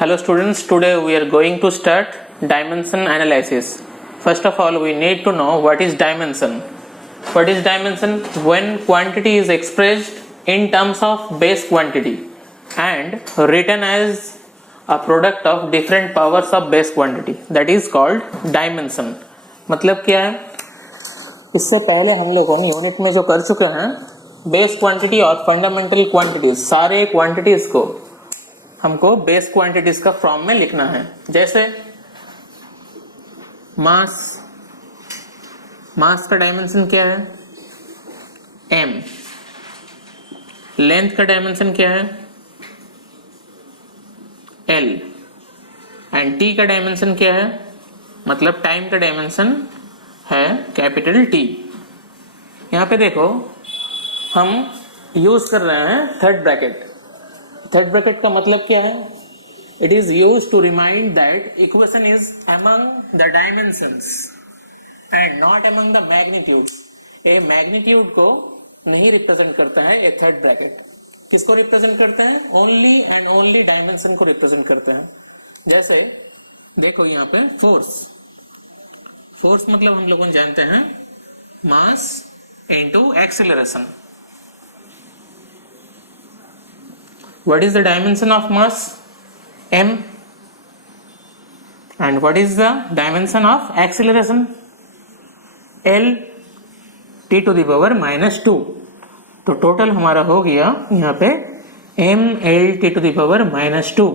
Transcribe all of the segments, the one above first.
Hello students, today we are going to start dimension analysis. First of all, we need to know what is dimension. What is dimension? When quantity is expressed in terms of base quantity and written as a product of different powers of base quantity, that is called dimension. मतलब क्या है? इससे पहले हम लोगों ने unit में जो कर चुके हैं, बेस क्वांटिटी और फंडामेंटल क्वांटिटीज, सारे क्वांटिटीज को हमको बेस क्वांटिटीज का फॉर्म में लिखना है. जैसे मास का डायमेंशन क्या है? m. लेंथ का डायमेंशन क्या है? l. एंड t का डायमेंशन क्या है? मतलब टाइम का डायमेंशन है कैपिटल T. यहां पे देखो हम यूज कर रहे हैं थर्ड ब्रैकेट. थर्ड ब्रैकेट का मतलब क्या है? It is use to remind that equation is among the dimensions and not among the magnitudes. A magnitude को नहीं रिप्रेजेंट करता है ए थर्ड ब्रैकेट. किसको रिप्रेजेंट करते हैं? ओनली एंड ओनली डायमेंशन को रिप्रेजेंट करते हैं. जैसे देखो यहाँ पे फोर्स मतलब हम लोग जानते हैं mass into acceleration. What is the dimension of mass? m. And what is the dimension of acceleration? l. t to the power minus 2. तो टोटल हमारा हो गया यहाँ पे m l t to the power minus 2.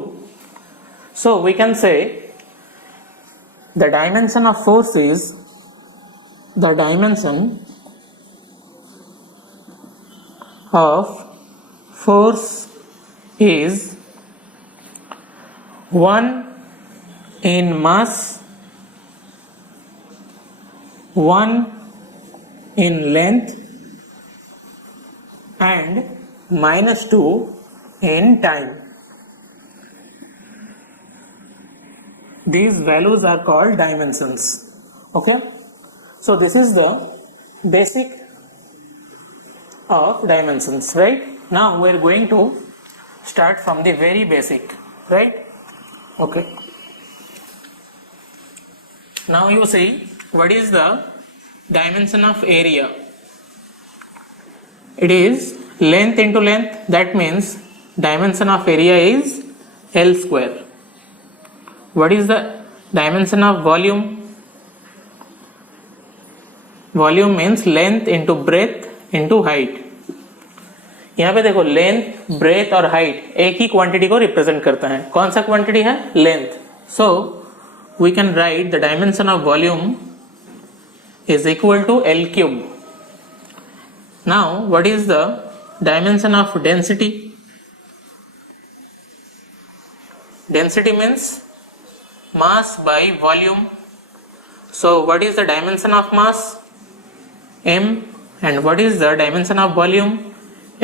So we can say the dimension of force is the dimension of force is 1 in mass, 1 in length and minus 2 in time. These values are called dimensions. Okay, so this is the basic of dimensions, right? Now we are going to start from the very basic, right? Okay, now you see what is the dimension of area. It is length into length. That means dimension of area is L square. What is the dimension of volume? Volume means length into breadth into height. यहाँ पे देखो length, breath और height एक ही quantity को represent करता है. कौन सा क्वांटिटी है? Length. So we can write the dimension of volume is equal to L cube. Now what is the dimension of density? Density means mass by volume. So what is the dimension of mass? m. And what is the dimension of volume?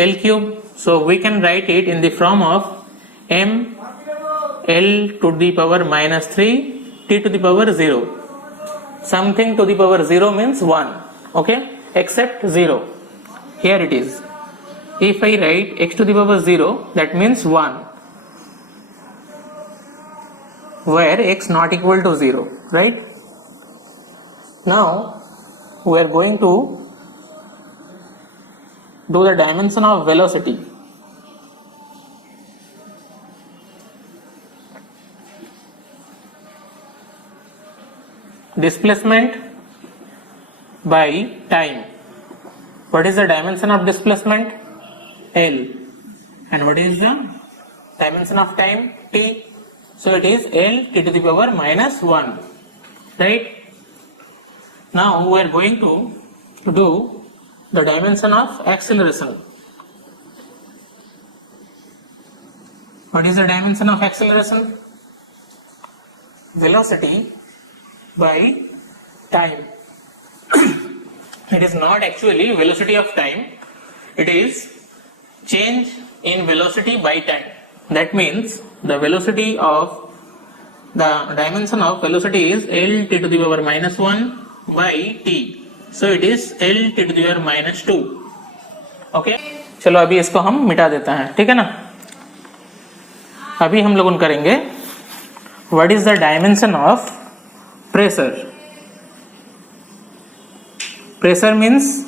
L cube. So we can write it in the form of m L to the power minus 3 t to the power 0. Something to the power 0 means 1. Okay, except 0. Here it is. If I write x to the power 0, that means 1, where x not equal to 0, right? Now we are going to do the dimension of velocity. Displacement by time. What is the dimension of displacement? L. And what is the dimension of time? T. So it is L t to the power minus 1. Right? Now we are going to do the dimension of acceleration. What is the dimension of acceleration? Velocity by time. It is not actually velocity of time. It is change in velocity by time. That means the velocity of the dimension of velocity is L t to the power minus 1 by t. So it is L t to the power minus 2. Okay? चलो अभी इसको हम मिटा देते हैं. ठीक है ना? अभी हम लोग करेंगे what is the dimension of pressure? Pressure means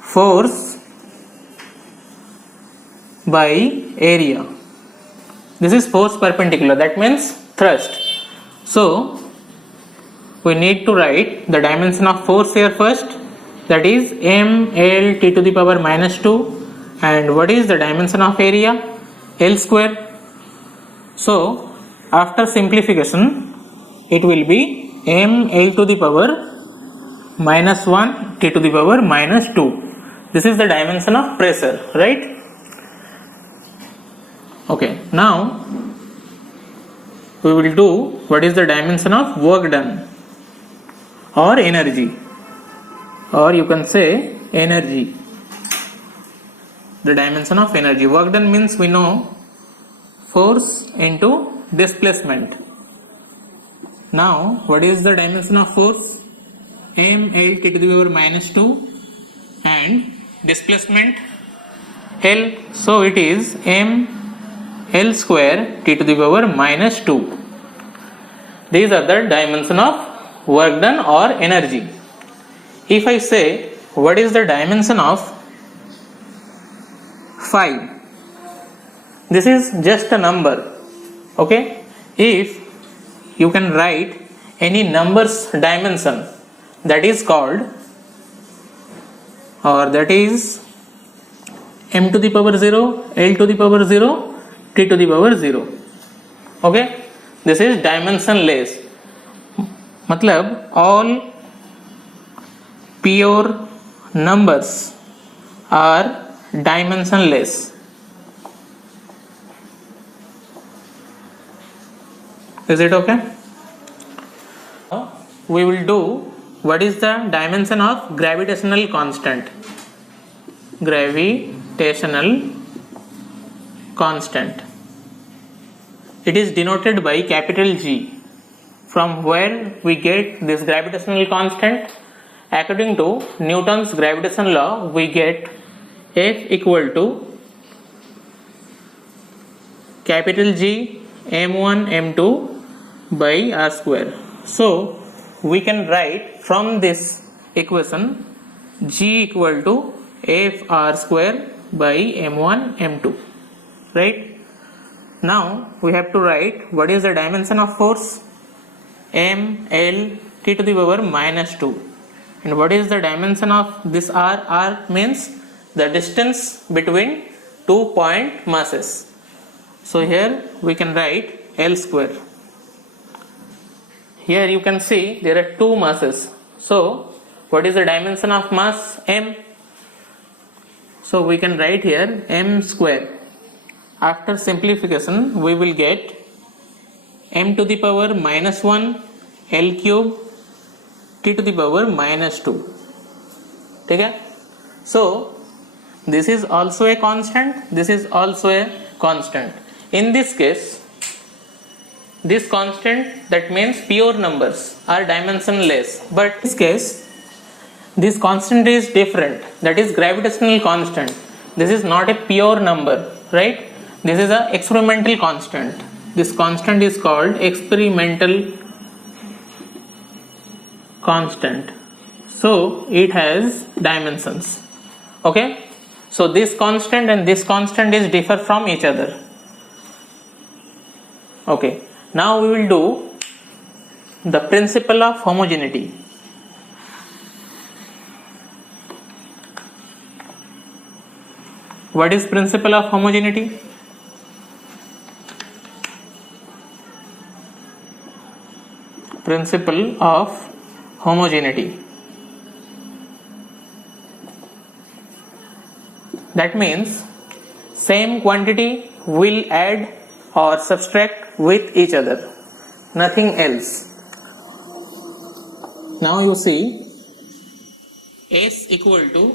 force by area. This is force perpendicular, that means thrust. So we need to write the dimension of force here first, that is ml t to the power minus 2, and what is the dimension of area? L square. So after simplification it will be ml to the power minus 1 t to the power minus 2. This is the dimension of pressure, right? Okay, now we will do what is the dimension of work done or energy, or you can say energy. The dimension of energy. Work done means we know force into displacement. Now what is the dimension of force? ml t to the power minus 2 and displacement L, so it is m L square t to the power minus 2. These are the dimension of work done or energy. If I say what is the dimension of 5, this is just a number, okay? If you can write any number's dimension, that is called, or that is m to the power 0, L to the power 0, t to the power 0. Okay, this is dimensionless. मतलब all pure numbers are dimensionless. Is it okay? Now we will do what is the dimension of gravitational constant. Gravitational constant. It is denoted by capital G. From where we get this gravitational constant? According to Newton's gravitation law, we get F equal to capital G m1 m2 by r square. So we can write from this equation G equal to F r square by m1 m2. Right? Now we have to write what is the dimension of force? M L t to the power minus 2. And what is the dimension of this r? R means the distance between 2 point masses. So here we can write L square. Here you can see there are 2 masses. So what is the dimension of mass? M. So we can write here m square. After simplification we will get m to the power minus 1 L cube t to the power minus 2. Okay? So this is also a constant, this is also a constant. In this case, this constant, that means pure numbers, are dimensionless, but in this case this constant is different, that is gravitational constant. This is not a pure number, right? This is a experimental constant. This constant is called experimental constant. So it has dimensions. Okay? So this constant and this constant is differ from each other. Okay. Now we will do the principle of homogeneity. What is principle of homogeneity? Principle of homogeneity. That means same quantity will add or subtract with each other, nothing else. Now you see S equal to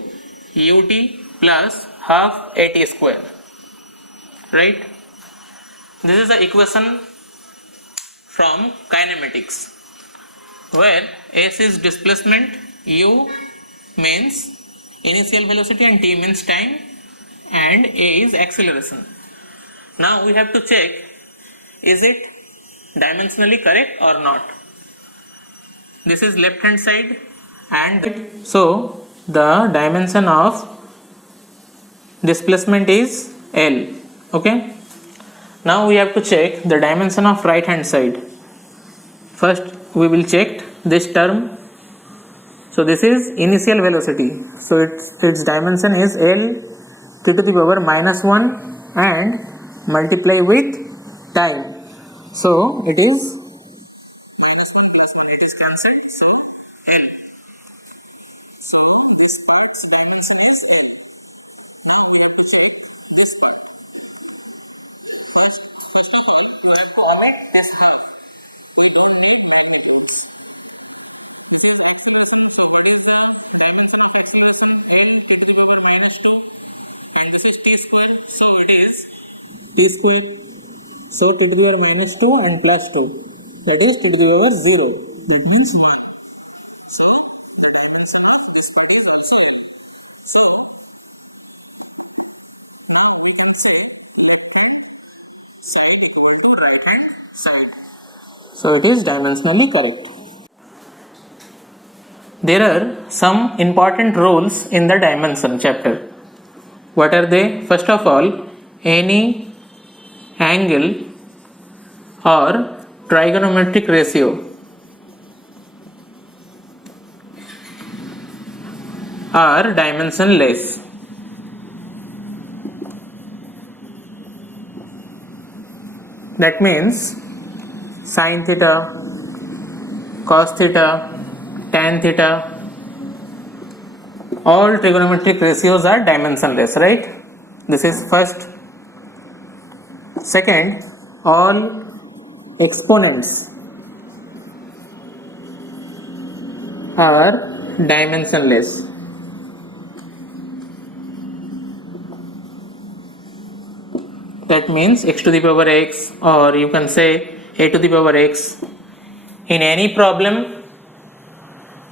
ut plus half at square, right? This is the equation from kinematics, where S is displacement, u means initial velocity and t means time, and a is acceleration. Now we have to check, is it dimensionally correct or not. This is left hand side, and so the dimension of displacement is L. Okay. Now we have to check the dimension of right hand side. First we will check this term. So this is initial velocity. So its dimension is L to the power minus 1 and multiply with time. So it is t square. So to the power minus 2 and plus 2. That is to the power 0. That means 1. So it is dimensionally correct. There are some important rules in the dimension chapter. What are they? First of all, any angle or trigonometric ratio are dimensionless. That means sin theta, cos theta, tan theta, all trigonometric ratios are dimensionless, right? This is first. Second, all exponents are dimensionless. That means x to the power x, or you can say a to the power x. In any problem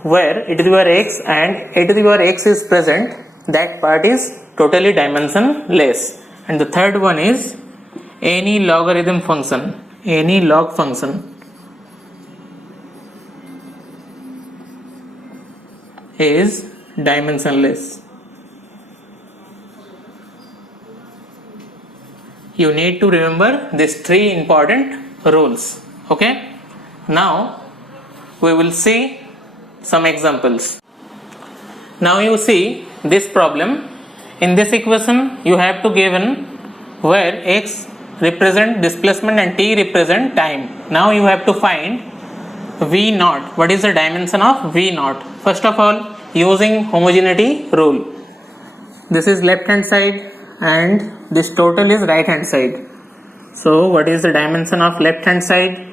where e to the power x and a to the power x is present, that part is totally dimensionless. And the third one is any logarithm function, any log function is dimensionless. You need to remember these three important rules. Okay. Now we will see some examples. Now you see this problem. In this equation you have to given where x represent displacement and t represent time. Now you have to find v naught. What is the dimension of v naught? First of all, using homogeneity rule. This is left hand side and this total is right hand side. So what is the dimension of left hand side?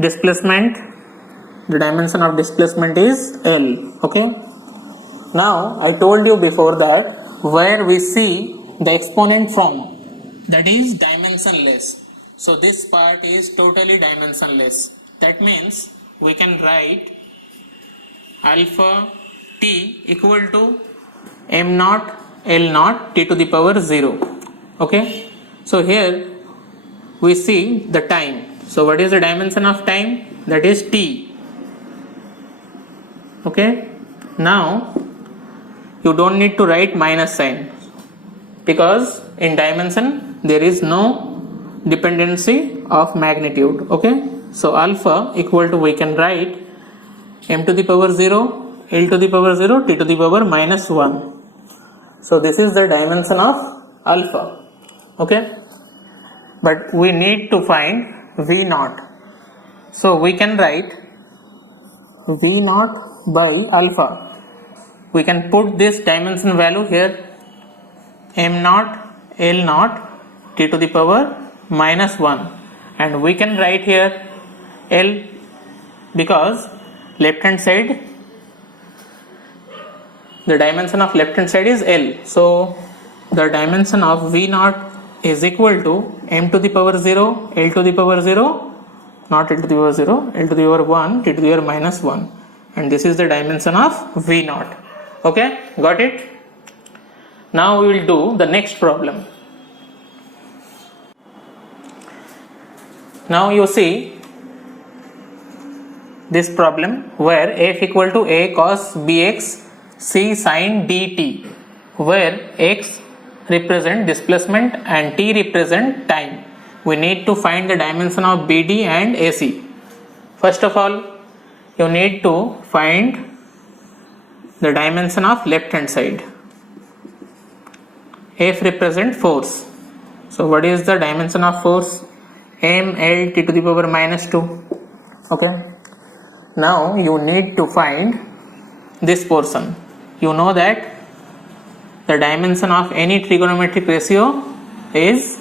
Displacement. The dimension of displacement is L. Okay. Now I told you before that where we see the exponent from, that is dimensionless. So this part is totally dimensionless. That means we can write alpha t equal to m naught L naught t to the power 0. Okay. So here we see the time. So what is the dimension of time? That is t. Okay. Now you don't need to write minus sign because in dimension there is no dependency of magnitude. Okay. So alpha equal to, we can write m to the power 0, L to the power 0, t to the power minus 1. So this is the dimension of alpha. Okay. But we need to find v naught. So we can write v naught by alpha. We can put this dimension value here, m naught L naught t to the power minus 1, and we can write here L because left hand side, the dimension of left hand side is L. So the dimension of v naught is equal to m to the power 0, L to the power 0, not L to the power 0, L to the power 1, t to the power minus 1, and this is the dimension of v naught. Okay, got it? Now we will do the next problem. Now you see this problem where f equal to a cos bx c sin dt, where x represent displacement and t represent time. We need to find the dimension of BD and AC. First of all, you need to find the dimension of left hand side. F represent force. So what is the dimension of force? mL t to the power minus 2. Okay. Now you need to find this portion. You know that the dimension of any trigonometric ratio is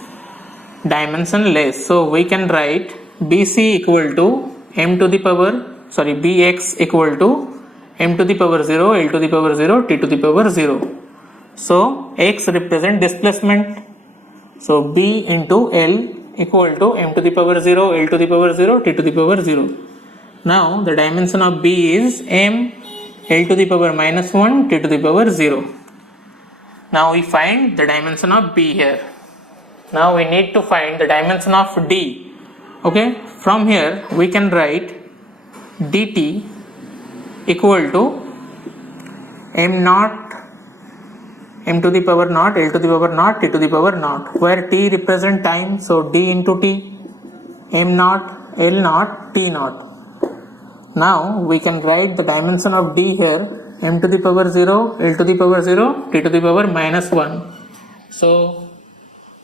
dimensionless. So we can write BC equal to Bx equal to m to the power 0, L to the power 0, T to the power 0. So x represent displacement. So B into L equal to m to the power 0, L to the power 0, T to the power 0. Now the dimension of B is m L to the power minus 1, T to the power 0. Now we find the dimension of B here. Now we need to find the dimension of D. Okay, from here we can write dt equal to m naught m to the power naught, L to the power naught, T to the power naught, where t represent time. So d into t, m naught, L naught, t naught. Now we can write the dimension of d here, m to the power 0, L to the power 0, T to the power minus 1. So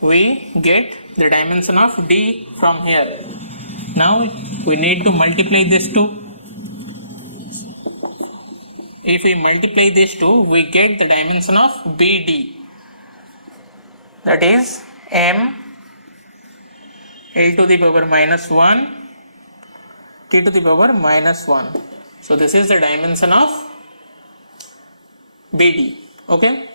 we get the dimension of d from here. Now we need to multiply this two. If we multiply these two, we get the dimension of BD, that is m L to the power minus 1, T to the power minus 1. So this is the dimension of BD. Okay.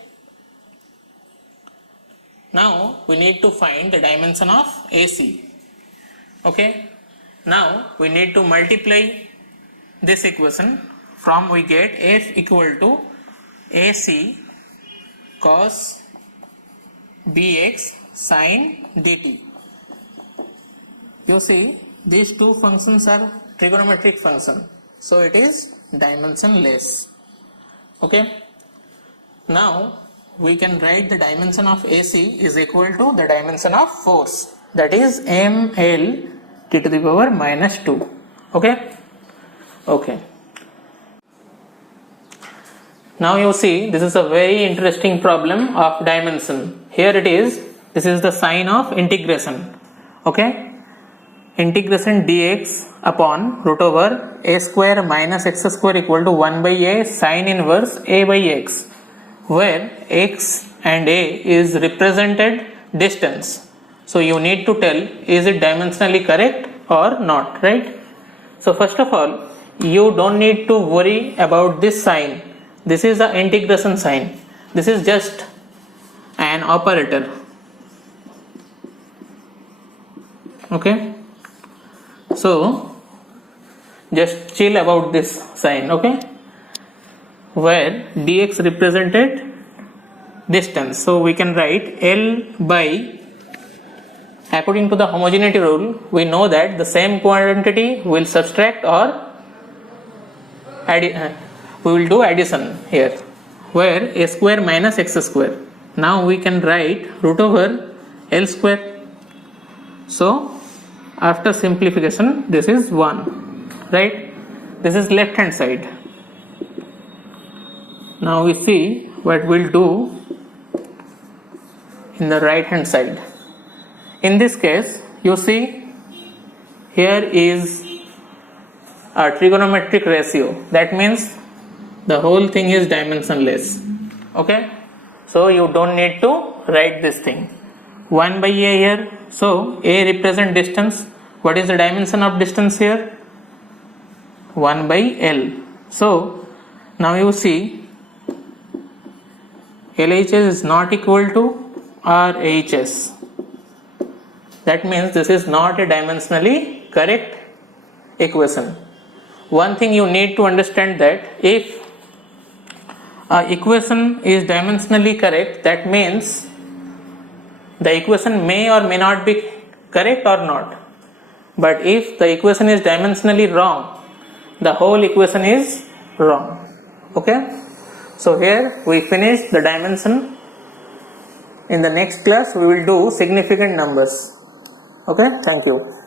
Now we need to find the dimension of AC. Okay. Now we need to multiply this equation. From we get f equal to AC cos bx sin dt. You see, these two functions are trigonometric function, so it is dimensionless. Okay. Now we can write the dimension of AC is equal to the dimension of force, that is mL t to the power minus 2. Okay. Okay. Now you see, this is a very interesting problem of dimension. Here it is, this is the sign of integration. Okay. Integration dx upon root over a square minus x square equal to 1 by a sin inverse a by x, where x and a is represented distance. So you need to tell, is it dimensionally correct or not, right? So first of all, you don't need to worry about this sign. This is the integration sign. This is just an operator. Okay. So just chill about this sign. Okay. Where dx represented distance. So we can write L by, according to the homogeneity rule, we know that the same quantity will subtract or we will do addition here, where a square minus x square. Now we can write root over L square. So after simplification, this is 1, right? This is left hand side. Now we see what we'll do in the right hand side. In this case, you see, here is a trigonometric ratio. That means the whole thing is dimensionless. Okay. So you don't need to write this thing. 1 by a here. So a represent distance. What is the dimension of distance here? 1 by L. So now you see, LHS is not equal to RHS. That means this is not a dimensionally correct equation. One thing you need to understand, that if equation is dimensionally correct, that means the equation may or may not be correct or not. But if the equation is dimensionally wrong, the whole equation is wrong. Okay, so here we finish the dimension. In the next class we will do significant numbers. Okay, thank you.